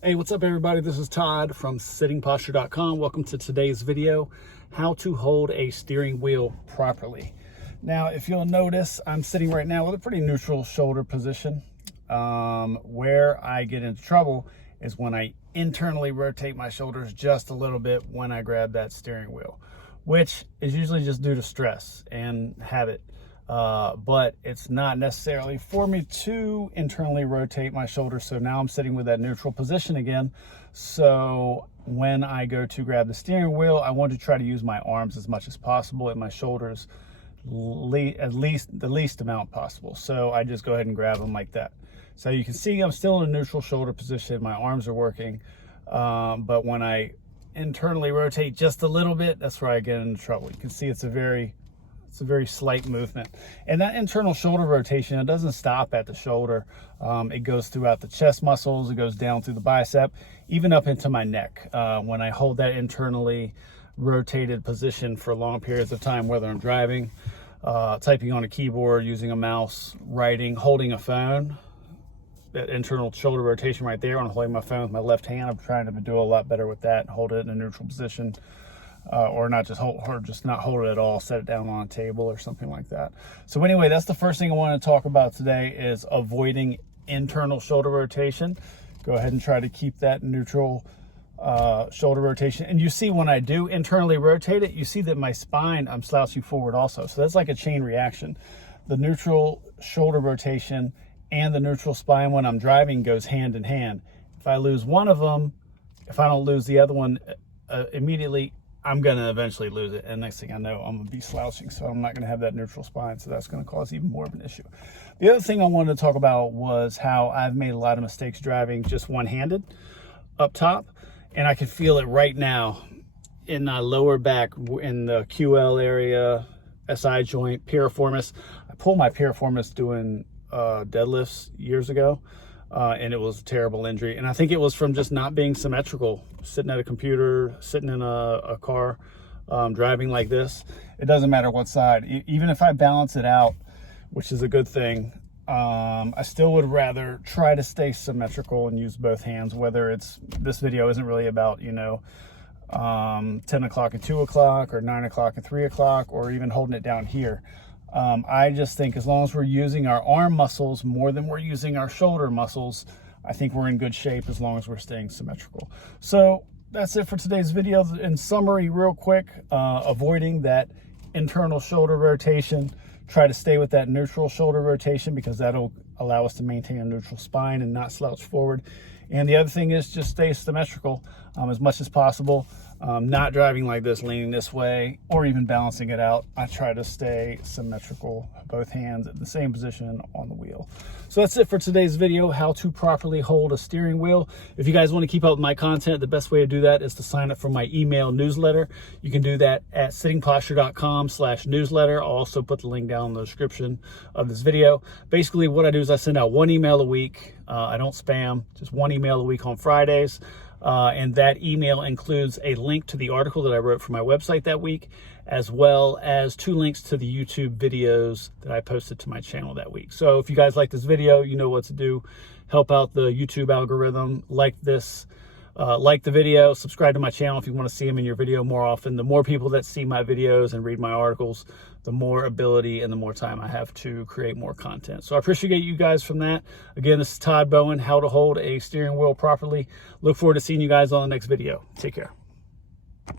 Hey, what's up everybody? This is Todd from sittingposture.com. Welcome to today's video, how to hold a steering wheel properly. Now, if you'll notice, I'm sitting right now with a pretty neutral shoulder position. Where I get into trouble is when I internally rotate my shoulders just a little bit when I grab that steering wheel, which is usually just due to stress and habit. But it's not necessarily for me to internally rotate my shoulders. So now I'm sitting with that neutral position again. So when I go to grab the steering wheel, I want to try to use my arms as much as possible and my shoulders at least the least amount possible. So I just go ahead and grab them like that. So you can see I'm still in a neutral shoulder position. My arms are working. But when I internally rotate just a little bit, that's where I get into trouble. You can see it's a very slight movement. And that internal shoulder rotation, it doesn't stop at the shoulder. It goes throughout the chest muscles, it goes down through the bicep, even up into my neck. When I hold that internally rotated position for long periods of time, whether I'm driving, typing on a keyboard, using a mouse, writing, holding a phone, that internal shoulder rotation right there, I'm holding my phone with my left hand. I'm trying to do a lot better with that and hold it in a neutral position. Or not just hold, or just not hold it at all, set it down on a table or something like that. So anyway, that's the first thing I want to talk about today, is avoiding internal shoulder rotation. Go ahead and try to keep that neutral shoulder rotation. And you see when I do internally rotate it, you see that my spine, I'm slouching forward also. So that's like a chain reaction. The neutral shoulder rotation and the neutral spine when I'm driving goes hand in hand. If I lose one of them, if I don't lose the other one immediately, I'm going to eventually lose it. And next thing I know, I'm going to be slouching. So I'm not going to have that neutral spine. So that's going to cause even more of an issue. The other thing I wanted to talk about was how I've made a lot of mistakes driving just one-handed up top. And I can feel it right now in my lower back, in the QL area, SI joint, piriformis. I pulled my piriformis doing deadlifts years ago. And it was a terrible injury. And I think it was from just not being symmetrical, sitting at a computer, sitting in a car, driving like this. It doesn't matter what side. Even if I balance it out, which is a good thing, I still would rather try to stay symmetrical and use both hands, whether it's, this video isn't really about, 10 o'clock and 2 o'clock or 9 o'clock and 3 o'clock, or even holding it down here. I just think as long as we're using our arm muscles more than we're using our shoulder muscles, I think we're in good shape as long as we're staying symmetrical. So that's it for today's video. In summary, real quick, avoiding that internal shoulder rotation. Try to stay with that neutral shoulder rotation because that'll allow us to maintain a neutral spine and not slouch forward. And the other thing is just stay symmetrical as much as possible. Not driving like this, leaning this way, or even balancing it out. I try to stay symmetrical, both hands at the same position on the wheel. So that's it for today's video, how to properly hold a steering wheel. If you guys want to keep up with my content, the best way to do that is to sign up for my email newsletter. You can do that at sittingposture.com/newsletter. I'll also put the link down in the description of this video. Basically, what I do is I send out one email a week. I don't spam, just one email a week on Fridays. And that email includes a link to the article that I wrote for my website that week, as well as 2 links to the YouTube videos that I posted to my channel that week. So if you guys like this video, you know what to do. Help out the YouTube algorithm, like this, like the video, subscribe to my channel if you want to see them in your video more often. The more people that see my videos and read my articles, the more ability and the more time I have to create more content. So I appreciate you guys from that. Again, this is Todd Bowen, how to hold a steering wheel properly. Look forward to seeing you guys on the next video. Take care.